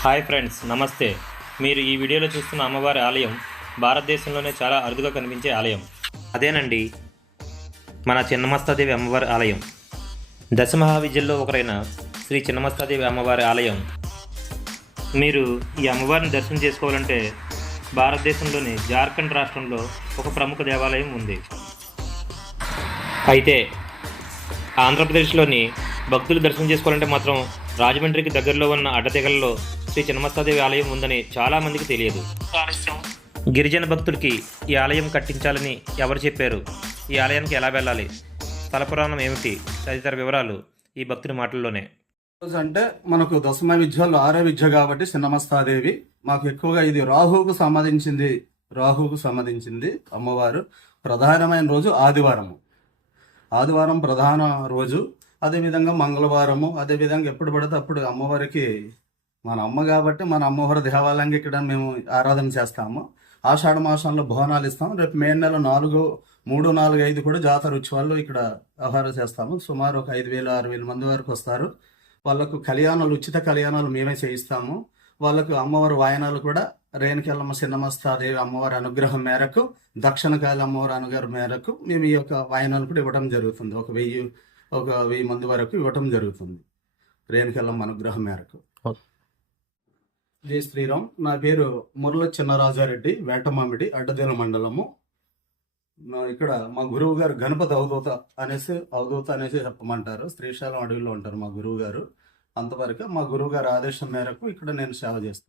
Hi friends, నమస్తే. మీరు ఈ వీడియోలో చూస్తున్న అమ్మవారి ఆలయం భారతదేశంలోనే చాలా అరుదుగా కనిపించే ఆలయం. అదేనండి మన చిన్నమస్తాదేవి అమ్మవారి ఆలయం. దశమహావిద్యల్లో ఒకరైన శ్రీ చిన్నమస్తాదేవి అమ్మవారి ఆలయం. మీరు ఈ అమ్మవారిని దర్శనం చేసుకోవాలంటే భారతదేశంలోని జార్ఖండ్ రాష్ట్రంలో ఒక ప్రముఖ దేవాలయం ఉంది. అయితే ఆంధ్రప్రదేశ్లోని భక్తులు దర్శనం చేసుకోవాలంటే మాత్రం రాజమండ్రికి దగ్గరలో ఉన్న అడ్డతెగలలో శ్రీ చిన్నమస్తాదేవి ఆలయం ఉందని చాలామందికి తెలియదు. గిరిజన భక్తులకి ఈ ఆలయం కట్టించాలని ఎవరు చెప్పారు, ఈ ఆలయానికి ఎలా వెళ్ళాలి, స్థల పురాణం ఏమిటి తదితర వివరాలు ఈ భక్తుని మాటల్లోనే. అంటే మనకు దశమ విద్యలో 6వ విద్య కాబట్టి చిన్నమస్తాదేవి మాకు ఎక్కువగా ఇది రాహువుకు సంబంధించింది అమ్మవారు. ప్రధానమైన రోజు ఆదివారం ప్రధాన రోజు. అదేవిధంగా మంగళవారము, అదేవిధంగా ఎప్పుడు పడితే అప్పుడు అమ్మవారికి మన అమ్మ కాబట్టి మన అమ్మవారి దేవాలయంగా ఇక్కడ మేము ఆరాధన చేస్తాము. ఆషాఢ మాసంలో బోనాలు ఇస్తాము. రేపు మే నెల 3, 4, 5 కూడా జాతర ఉత్సవాలు ఇక్కడ ఆహారం చేస్తాము. సుమారు ఒక 5,000, 6,000 మంది వరకు వస్తారు. వాళ్ళకు ఉచిత కళ్యాణాలు మేమే చేయిస్తాము. వాళ్ళకు అమ్మవారి వాయనాలు కూడా రేణుకెళ్ళమ్మ చిన్నమస్తాదేవి అమ్మవారి అనుగ్రహం మేరకు, దక్షిణకాళి అమ్మవారి అనుగ్రహం మేరకు మేము ఈ యొక్క వాయనాలు కూడా ఇవ్వడం జరుగుతుంది. ఒక 1000 మంది వరకు ఇవ్వటం జరుగుతుంది రేణుకెళ్ళమ్మ అనుగ్రహం మేరకు. జై శ్రీరామ్. నా పేరు మురళ చిన్నరాజారెడ్డి, వేటమామిడి, అడ్డదేల మండలము. ఇక్కడ మా గురువు గారు గణపతి అవధూత అనేసి చెప్పమంటారు. శ్రీశైలం అడవిలో ఉంటారు మా గురువు గారు. అంతవరకు మా గురువు గారి ఆదేశం మేరకు ఇక్కడ నేను సేవ చేస్తాను.